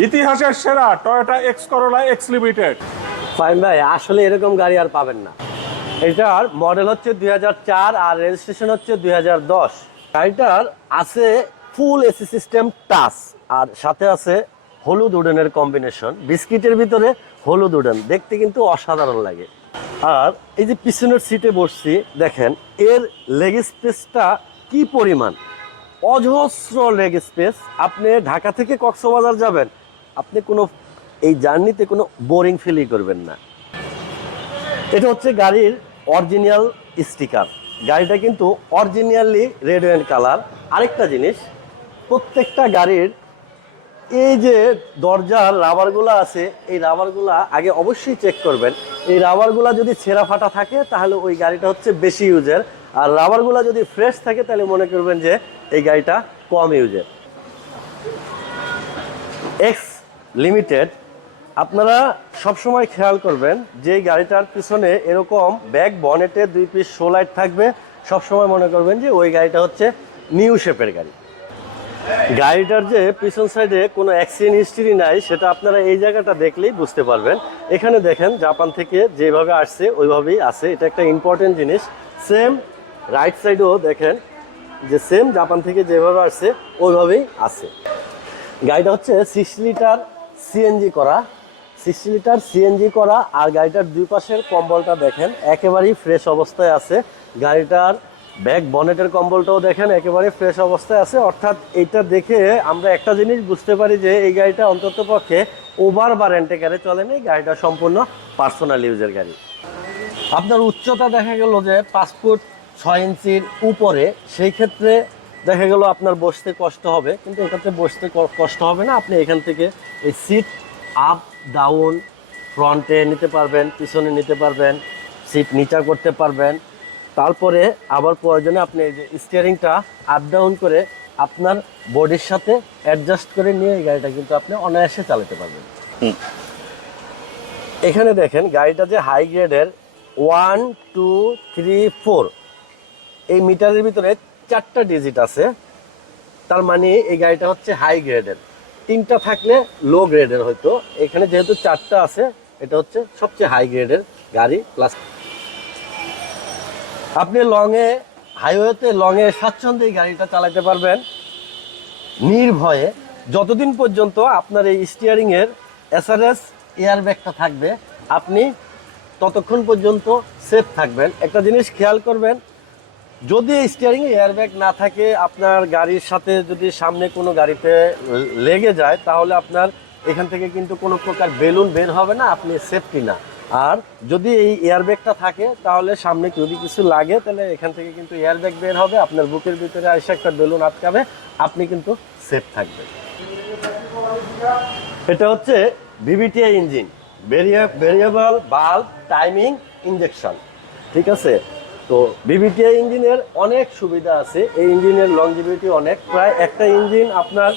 ইতিহাসের সেরা Toyota X Corolla X Limited fine ভাই, আসলে এরকম গাড়ি আর পাবেন না। এটার মডেল হচ্ছে দু হাজার চার আর রেজিস্ট্রেশন হচ্ছে দুই গাড়িটার আছে ফুল এসি সিস্টেম টাচ আর সাথে আছে হলুদ উডেনের কম্বিনেশন বিস্কিটের ভিতরে হলুদ উডেন, দেখতে কিন্তু অসাধারণ লাগে। আর এই যে পিছনের সিটে বসছি, দেখেন, এর লেগ স্পেসটা কি পরিমাণ? অজস্র লেগ স্পেস আপনি ঢাকা থেকে কক্সবাজার যাবেন আপনি কোনো এই জার্নিতে কোনো বোরিং ফিলই করবেন না। এটা হচ্ছে গাড়ির অরিজিনাল স্টিকার। গাড়িটা কিন্তু অরিজিনালি রেড অ্যান্ড কালার। আরেকটা জিনিস, প্রত্যেকটা গাড়ির এই যে দরজার রাবারগুলো আছে, এই রাবারগুলা আগে অবশ্যই চেক করবেন। এই রাবারগুলা যদি ছেঁড়া ফাটা থাকে, তাহলে ওই গাড়িটা হচ্ছে বেশি ইউজের আর রাবারগুলা যদি ফ্রেশ থাকে, তাহলে মনে করবেন যে এই গাড়িটা কম ইউজের এক্স লিমিটেড আপনারা সবসময় খেয়াল করবেন যে গাড়িটার পিছনে এরকম ব্যাক বনেটে দুই পিস শো লাইট থাকবে। সবসময় মনে করবেন যে ওই গাড়িটা হচ্ছে নিউ শেপের গাড়ি। গাড়িটার যে পিছন সাইডে কোনো অ্যাক্সিডেন্ট হিস্ট্রি নাই, সেটা আপনারা এই জায়গাটা দেখলেই বুঝতে পারবেন। এখানে দেখেন জাপান থেকে যেভাবে আসছে, ওইভাবেই আছে। এটা একটা ইম্পর্টেন্ট জিনিস। সেম রাইট সাইডেও দেখেন যে সেম জাপান থেকে যেভাবে আসছে, ওইভাবেই আছে। গাড়িটা হচ্ছে সিক্স লিটার সিএনজি করা সিক্সটি লিটার সিএনজি করা, আর গাড়িটার দুই পাশের কম্বলটা দেখেন, একেবারেই ফ্রেশ অবস্থায় আছে। গাড়িটার ব্যাক বনেটের কম্বলটাও দেখেন, একেবারে ফ্রেশ অবস্থায় আছে। অর্থাৎ এটা দেখে আমরা একটা জিনিস বুঝতে পারি যে এই গাড়িটা অন্তত পক্ষে ওভার বা রেন্টে গাড়ি চলেনি গাড়িটা সম্পূর্ণ পার্সোনাল ইউজের গাড়ি। আপনার উচ্চতা দেখা গেল যে ফুট ছয় ইঞ্চির উপরে, সেই ক্ষেত্রে দেখা গেল আপনার বসতে কষ্ট হবে কিন্তু এটাতে বসতে কষ্ট হবে না। আপনি এখান থেকে এই সিট আপ ডাউন ফ্রন্টে নিতে পারবেন পিছনে নিতে পারবেন সিট নিচা করতে পারবেন। তারপরে আবার প্রয়োজনে আপনি এই যে স্টিয়ারিংটা আপ ডাউন করে আপনার বডির সাথে অ্যাডজাস্ট করে নিয়ে এই গাড়িটা কিন্তু আপনি অনায়াসে চালাতে পারবেন। এখানে দেখেন গাড়িটা যে হাই গ্রেডের ওয়ান টু থ্রি ফোর এই মিটারের ভিতরে চারটা ডিজিট আছে। তার মানে এই গাড়িটা হচ্ছে হাই গ্রেডের তিনটা থাকলে লো গ্রেডের হয়তো। এখানে যেহেতু চারটা আছে, এটা হচ্ছে সবচেয়ে হাই গ্রেডের গাড়ি প্লাস আপনি লংয়ে হাইওয়েতে লংয়ে স্বাচ্ছন্দ্যে এই গাড়িটা চালাতে পারবেন। নির্ভয়ে যতদিন পর্যন্ত আপনার এই স্টিয়ারিং এর এসআরএস এয়ার ব্যাগটা থাকবে, আপনি ততক্ষণ পর্যন্ত সেফ থাকবেন। একটা জিনিস খেয়াল করবেন যদি স্টিয়ারিং এয়ার ব্যাগ না থাকে, আপনার গাড়ির সাথে যদি সামনে কোনো গাড়িতে লেগে যায়, তাহলে আপনার এখান থেকে কিন্তু কোনো প্রকার বেলুন বের হবে না, আপনি সেফটি না। আর যদি এই এয়ার ব্যাগটা থাকে, তাহলে সামনে যদি কিছু লাগে, তাহলে এখান থেকে কিন্তু এয়ার ব্যাগ বের হবে, আপনার বুকের ভিতরে এসে একটা বেলুন আটকাবে, আপনি কিন্তু সেফ থাকবেন। এটা হচ্ছে ভিভিটিআই ইঞ্জিন ভেরিয়েবল বাল্ব টাইমিং ইঞ্জেকশন ঠিক আছে? তো ভিভিটিআই ইঞ্জিনের অনেক সুবিধা আছে। এই ইঞ্জিনের লংজিভিটি অনেক। প্রায় একটা ইঞ্জিন আপনার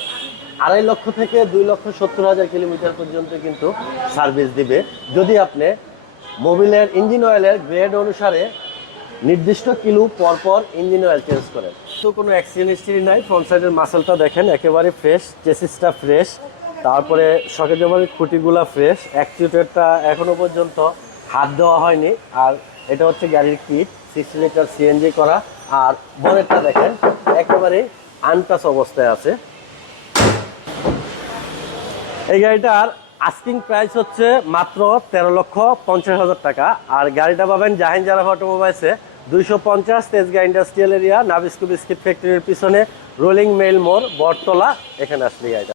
আড়াই লক্ষ থেকে দুই লক্ষ সত্তর হাজার কিলোমিটার পর্যন্ত কিন্তু সার্ভিস দিবে। যদি আপনি মোবিলের ইঞ্জিন অয়েলের গ্রেড অনুসারে নির্দিষ্ট কিলো পর পর ইঞ্জিন অয়েল চেঞ্জ করেন। তো কোনো অ্যাক্সিডেন্ট হিস্ট্রি নাই। ফ্রন্ট সাইডের মাসেলটা দেখেন, একেবারে ফ্রেশ চেসিসটা ফ্রেশ তারপরে শখে জমার খুঁটিগুলা ফ্রেশ অ্যাক্সিডেন্টটা এখনও পর্যন্ত হাত দেওয়া হয়নি। আর এটা হচ্ছে গাড়ির কিট সিক্স লিটার সিএনজি করা। আর বনেটটা দেখেন, একেবারে আনটাচ অবস্থায় আছে। এই গাড়িটার আস্কিং প্রাইস হচ্ছে মাত্র তেরো লক্ষ পঞ্চাশ হাজার টাকা। আর গাড়িটা পাবেন জাহিন জারাফ অটোমোবাইলসে দুইশো পঞ্চাশ Tejgaon industrial area Nabisco biscuit ফ্যাক্টরির পিছনে রোলিং মেল মোড়, বটতলা। এখানে আসলে গাড়িটা।